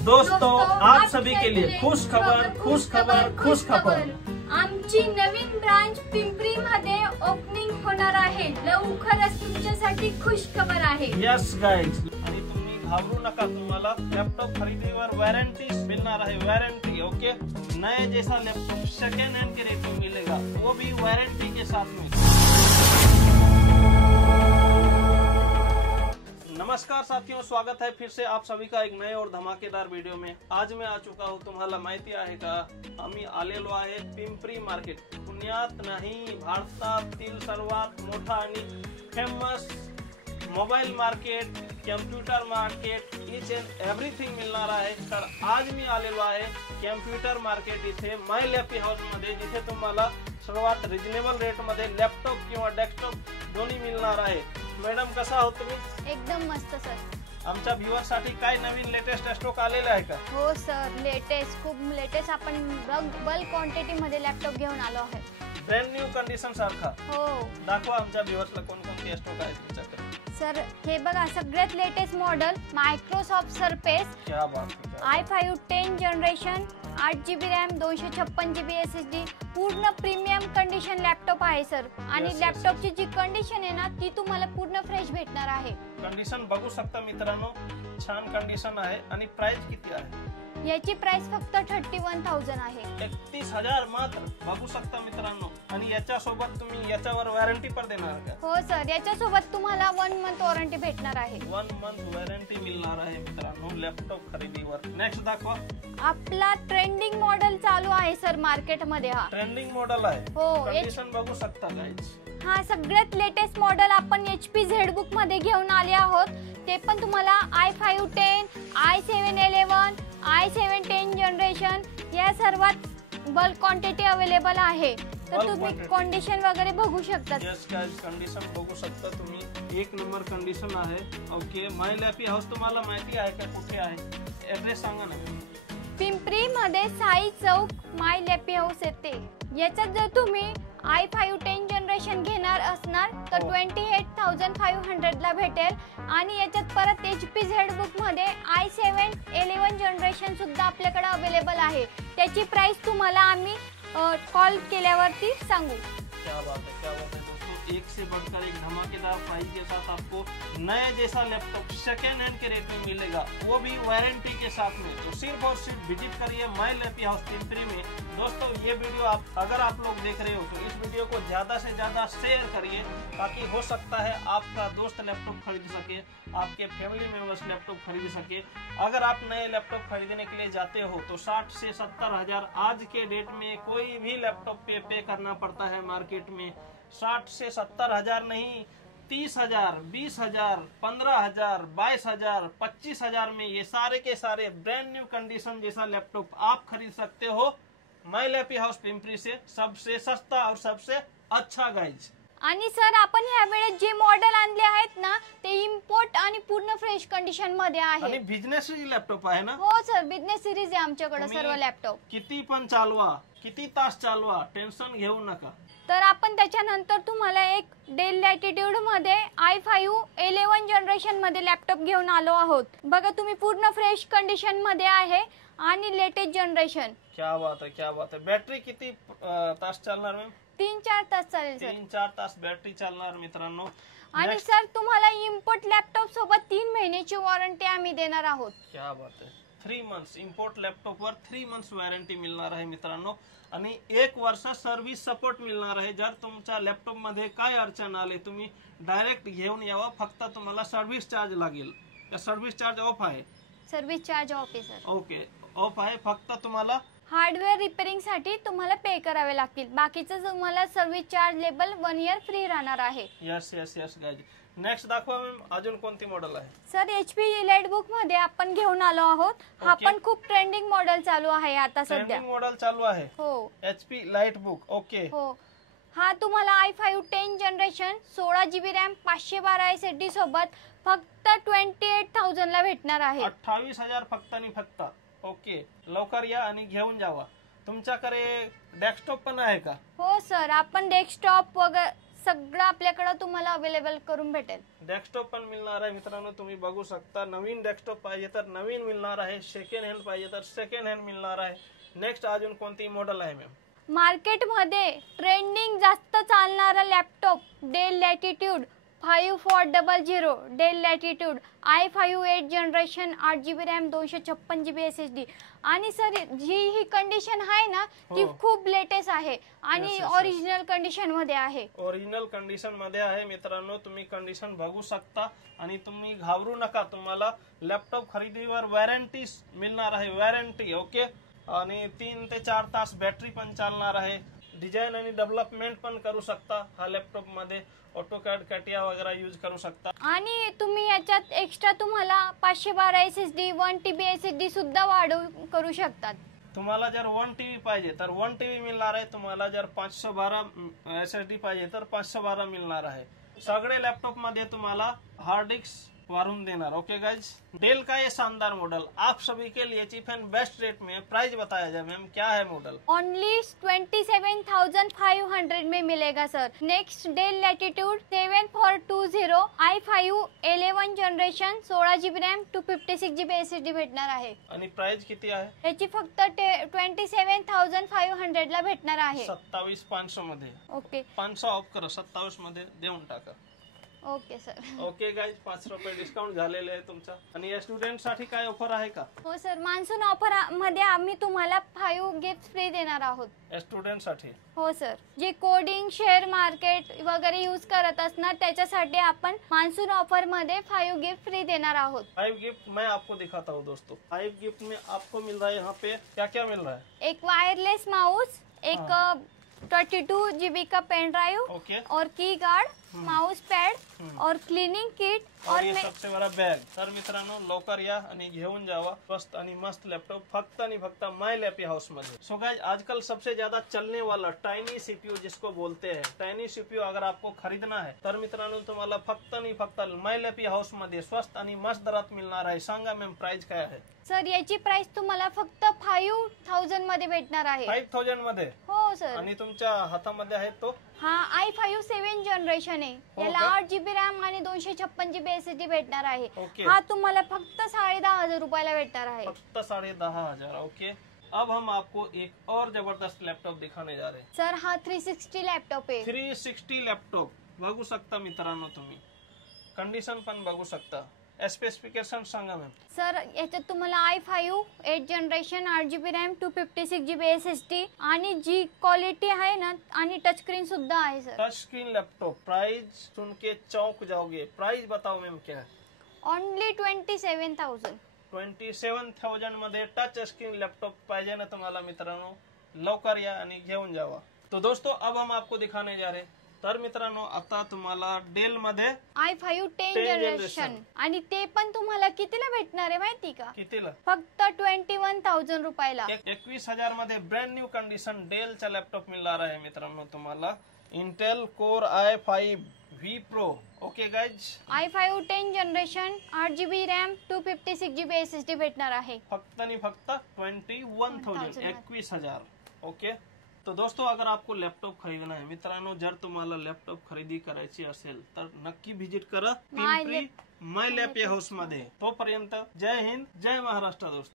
दोस्तों आप सभी के लिए खुश खबर। आमची नवीन ब्रांच पिंपरी मध्ये ओपनिंग होणार आहे। लवकरच तुमच्यासाठी खुश खबर आहे। यस गाइज, आणि तुम्ही घाबरू नका, तुम्हाला लैपटॉप खरीदीवर वारंटी मिलणार आहे। वारंटी ओके, नए जैसा लैपटॉप सेकेंड हैंड के रेट में मिलेगा, वो भी वारंटी के साथ में। नमस्कार साथियों, स्वागत है फिर से आप सभी का एक नए और धमाकेदार वीडियो में। आज मैं आ चुका हूँ, तुम्हाला माहिती आहे का, आम्ही आलेलो आहे पिंपरी मार्केट। पुण्यात नाही, भारतातील सर्वात मोठा आणि famous mobile market, computer market, each and everything मिळणार आहे। तर आज मी आलेलो आहे कम्प्युटर मार्केट इथे माय लॅपी हाऊस मध्ये, जिथे तुम्हाला सर्वात रिजनेबल रेट मध्ये लॅपटॉप किंवा डेस्कटॉप दोन्ही मिळणार आहे। मॅडम कसा आहोत तुम्ही? एकदम मस्त सर। आमच्या व्ह्यूअर साठी काय नवीन लेटेस्ट स्टॉक आलेला आहे का? हो सर, खूप लेटेस्ट आपण बल्क क्वांटिटी मध्ये लॅपटॉप घेऊन आलो आहे। ब्रँड न्यू कंडिशन सारखा। हो, दाखवा आमच्या व्ह्यूअर्सला कोणकोणते स्टॉक आहेत तुमच्याकडे। सर हे बघा, सगळ्यात लेटेस्ट मॉडेल मायक्रोसॉफ्ट सरफेस, क्या बात है, i5 10 generation, 8GB RAM, 256GB SSD, पूर्ण प्रीमियम कंडिशन लॅपटॉप आहे सर। आणि लॅपटॉपची जी कंडिशन आहे ना, ती तुम्हाला पूर्ण फ्रेश भेटणार आहे। कंडिशन बघू शकता मित्रांनो, छान कंडिशन आहे। आणि प्राइस किती आहे? याची प्राइस फक्त 31,000 आहे। 31,000 मात्र, बघू शकता मित्रांनो। आणि याच्या सोबत तुम्ही याच्यावर वॉरंटी पण देणार का? हो सर, याच्या सोबत तुम्हाला 1 मंथ वॉरंटी भेटणार आहे। 1 मंथ वॉरंटी मिळणार आहे मित्रांनो लॅपटॉप खरेदीवर। नेक्स्ट दाखवा। आपला ट्रेंडिंग मॉडेल चालू आहे सर मार्केट मध्ये। हा ट्रेंडिंग मॉडेल आहे। हो, कंडिशन बघू शकता गाइस। हा सगळ्यात लेटेस्ट मॉडेल आपण HP झेडबुक मध्ये घेऊन आले आहोत। ते पण तुम्हाला i5 10, i7 11, i7 10 जनरेशन या सर्वात बल्क क्वांटिटी अवेलेबल आहे। तर तुम्ही कंडिशन वगैरे बघू शकता। यस गाइस, कंडिशन बघू शकता तुम्ही, एक नंबर कंडिशन आहे। ओके, माय लॅपी हाऊस तुम्हाला माहिती आहे का कुठे आहे? ऍड्रेस सांगा ना। पिंपरी मध्ये साई चौक माय लॅपी हाऊस येते। याच्यात जर तुम्ही i5 10 जनरेशन घेणार असणार तर 28,500 ला भेटेल। आणि याच्यात परत HP झेडबुक मध्ये i7 11 जनरेशन सुद्धा आपल्याकडे अवेलेबल आहे। त्याची प्राइस तुम्हाला आम्ही कॉल केल्यावरती सांगू। क्या बात है, क्या बात है दोस्तों, एक से बढ़कर एक धमाकेदार प्राइस के साथ आपको नया जैसा लैपटॉप सेकेंड हैंड के रेट में मिलेगा, वो भी वारंटी के साथ में। तो सिर्फ और सिर्फ विजिट करिए माय लैपी हाउस पिंपरी में। दोस्तों ये वीडियो अगर आप लोग देख रहे हो तो इस वीडियो को ज्यादा से ज्यादा शेयर करिए, ताकि हो सकता है आपका दोस्त लैपटॉप खरीद सके, आपके फैमिली मेंबर्स लैपटॉप खरीद सके। अगर आप नए लैपटॉप खरीदने के लिए जाते हो तो 60 से 70 हजार आज के डेट में कोई भी लैपटॉप पे करना पड़ता है मार्केट में। 60 से 70 हजार नहीं, 30,000, 20,000, 15,000, 22,000, 25,000 में ये सारे के सारे ब्रांड न्यू कंडीशन जैसा लैपटॉप आप खरीद सकते हो माय लॅपी हाऊस पिंपरी से, सबसे सस्ता और सबसे अच्छा गाइज। आणि सर आपण ह्या वेळेस जे मॉडेल आणले आहेत ना, ते इम्पोर्ट आणि पूर्ण फ्रेश कंडिशन मध्ये आहे। आणि बिझनेस सिरीज लॅपटॉप आहे ना? हो सर, बिझनेस सिरीज आहे आमच्याकडे सर्व लॅपटॉप। किती पण चालवा, किती तास चालवा, टेन्शन घेऊ नका। तर आपण त्याच्यानंतर तुम्हाला एक डेल लॅटिट्यूड मध्ये i5 11 जनरेशन मध्ये लॅपटॉप घेऊन आलो आहोत। बघा तुम्ही, पूर्ण फ्रेश कंडिशन मध्ये आहे आणि लेटेस्ट जनरेशन। क्या बात है, क्या बात है। बॅटरी किती तास चालणार मॅम? 3-4 तास चालेल सर। 3-4 तास बॅटरी चालणार मित्रांनो। आणि सर तुम्हाला इम्पोर्ट लॅपटॉप सोबत 3 महिन्याची वॉरंटी आम्ही देणार आहोत। क्या बात है, 3 मंथ्स इम्पोर्ट लॅपटॉप वर 3 मंथ्स वॉरंटी मिळणार आहे मित्रांनो। आणि 1 वर्ष सर्व्हिस सपोर्ट मिळणार आहे। जर तुमच्या लॅपटॉप मध्ये काय अडचण आली, तुम्ही डायरेक्ट घेऊन यावा, फक्त तुम्हाला सर्व्हिस चार्ज लागेल। सर्व्हिस चार्ज ऑफ आहे? सर्व्हिस चार्ज ऑफ आहे सर। ओके, ऑफ आहे। फक्त तुम्हाला हार्डवेअर रिपेअरिंग साठी तुम्हाला पे करावे लागतील, बाकीचं तुम्हाला service charge label 1 year free राहणार आहे। Yes yes yes guys. Next दाखवा मॅम, अजून कोणती मॉडेल आहे? सर HP लाइटबुक मध्ये आपण घेऊन आलो आहोत। हा पण खूप ट्रेंडिंग मॉडेल चालू आहे आता सध्या। ट्रेंडिंग मॉडेल चालू आहे? हो, HP लाइटबुक। ओके हो, हा तुम्हाला i5 10 generation, 16GB RAM, 512 SSD सोबत फक्त 28,000 ला भेटणार आहे। 28,000 फक्त आणि फक्त। ओके, लवकर या आणि घेऊन जावा। तुमच्याकडे डेस्कटॉप पण आहे का? हो सर, आपण डेस्कटॉप वगैरे सगळं आपल्याकडे तुम्हाला अवेलेबल करून भेटेल. डेस्कटॉप पण मिळणार आहे मित्रांनो, तुम्ही बघू शकता. नवीन डेस्कटॉप पाहिजे तर नवीन मिळणार आहे, सेकंड हँड पाहिजे तर सेकंड हँड मिळणार आहे. नेक्स्ट अजून कोणती मॉडेल आहे मॅम? मार्केटमध्ये ट्रेंडिंग जास्त चालणारा laptop Dell Latitude 5400, Dell Latitude i5 8 generation, 8GB RAM, 256GB SSD. आणि सर जी ही कंडिशन आहे ना ती खूप लेटेस्ट आहे आणि ओरिजिनल कंडिशन मध्ये आहे. ओरिजिनल कंडिशन मध्ये आहे मित्रांनो, तुम्ही कंडिशन बघू शकता आणि तुम्ही घाबरू नका. तुम्हाला लॅपटॉप खरेदीवर वॉरंटी मिळणार आहे, वॉरंटी. ओके. आणि 3 ते 4 तास बॅटरी पण चालणार आहे. डिझाईन आणि डेव्हलपमेंट पण करू शकता हा लॅपटॉप मध्ये. ऑटोकॅड, कॅटिया वगैरे यूज करू शकता. आणि तुम्ही याच्यात एक्स्ट्रा तुम्हाला 512 SSD 1TB SSD सुद्धा वाढवू करू शकतात. तुम्हाला जर 1 TB पाहिजे तर 1 TB मिळणार आहे. तुम्हाला जर 512 SSD पाहिजे तर 512 मिळणार आहे. सगळे लॅपटॉप मध्ये तुम्हाला हार्ड डिस्क वारून देणार. ओके गाइज, डेल का ये शानदार मॉडल आप सभी के लिए चीप एंड बेस्ट रेट में प्राइस बताया जाए मैम, क्या है मॉडल? ओनली 27,500 में मिलेगा sir. Next Dell Latitude 7420 i5 11 generation, 16GB RAM, 256GB SSD भेटणार आहे. आणि प्राइस किती आहे? याची फक्त 27,500 ला भेटणार आहे. 27,500 मध्ये. ओके, 500 ऑफ करा, 27 मध्ये देऊन टाका. Okay sir. ओके गाइज, 5 रुपये डिस्काउंट झालेले आहे तुमचा. आणि या स्टुडंट साठी काय ऑफर आहे का? हो सर, मान्सून ऑफर मध्ये आम्ही तुम्हाला 5 गिफ्ट फ्री देणार आहोत स्टुडंट साठी. हो सर, जे कोडिंग, शेअर मार्केट वगैरे यूज करत असणार त्याच्यासाठी आपण मान्सून ऑफर मध्ये 5 गिफ्ट फ्री देणार आहोत. 5 गिफ्ट मैं आपको दिखाता हूँ दोस्तों. 5 गिफ्ट में आपको मिल रहा है यहाँ पे क्या क्या मिल रहा है? एक वायरलेस माउस, एक 32GB का पेन ड्राइव, ओके. और की गार्ड, माउस पॅड और क्लिनिंग किट और ये सबसे बड़ा बैग. तर मित्रांनो लवकर या आणि घेऊन जावा स्वस्त आणि मस्त लॅपटॉप फक्त आणि फक्त माय लॅपी हाउस मध्ये. सो गाइस, आजकल सबसे ज्यादा चलने वाला टाइनी सीपीयू जिसको बोलते हैं, टाइनी सीपीयू अगर आपको खरीदना है तर मित्रांनो तुम्हाला फक्त आणि फक्त माय लॅपी हाउस मध्ये स्वस्त आणि मस्त दरात मिळणार आहे. सांगा मॅम प्राइस काय आहे? सर याची प्राइस तुम्हाला फक्त 5,000 मध्ये भेटणार आहे. 5,000 मध्ये? हो सर. आणि तुमच्या हातामध्ये आहे तो हा i5 7 जनरेशन आहे. याला 8GB रॅम आणि 256GB SSD भेटणार आहे. हा तुम्हाला फक्त 10,500 रुपयाला भेटणार आहे. फक्त 10,500. ओके. अब हम आपको एक और जबरदस्त लॅपटॉप दिखाने जा रहे हैं. सर हा 360 लॅपटॉप आहे. 360 लॅपटॉप बघू शकता मित्रांनो, तुम्ही कंडिशन पण बघू शकता. स्पेसिफिकेशन सांगा मॅम. सर याच्यात तुम्हाला i5 8 generation, 8GB RAM, 256GB SSD आणि जी क्वालिटी आहे ना, आणि टच स्क्रीन सुद्धा आहे sir. Touch screen laptop. Price सुन के चौंक जाओगे. प्राइस बताओ मॅम क्या है? ओनली 27,000. 27,000 मध्ये टच स्क्रीन लॅपटॉप पाहिजे ना तुम्हाला मित्रांनो, लवकर या आणि घेऊन जावा. तो दोस्तों अब हम आपको दिखाने जा रहे. तर मित्रांनो आता तुम्हाला डेल मध्ये i5 10 जनरेशन आणि ते पण तुम्हाला कितीला भेटणार आहे माहिती का? कितीला? फक्त 21,000 रुपयाला. 21,000 मध्ये ब्रँड न्यू कंडिशन डेलचा लॅपटॉप मिळणार आहे मित्रांनो तुम्हाला. Intel core i5 V Pro. Okay guys, i5 10 generation, 8GB RAM, 256GB SSD भेटणार आहे. फक्त आणि फक्त 21,000. 21,000. ओके. तो दोस्तों अगर आपको लॅपटॉप खरीदना है मित्रांनो, जर तुम्हाला लॅपटॉप खरेदी करायची असेल तर नक्की व्हिजिट करा पिंपरी माय लॅप हाऊस मध्ये. तोपर्यंत जय हिंद, जय महाराष्ट्र दोस्तों.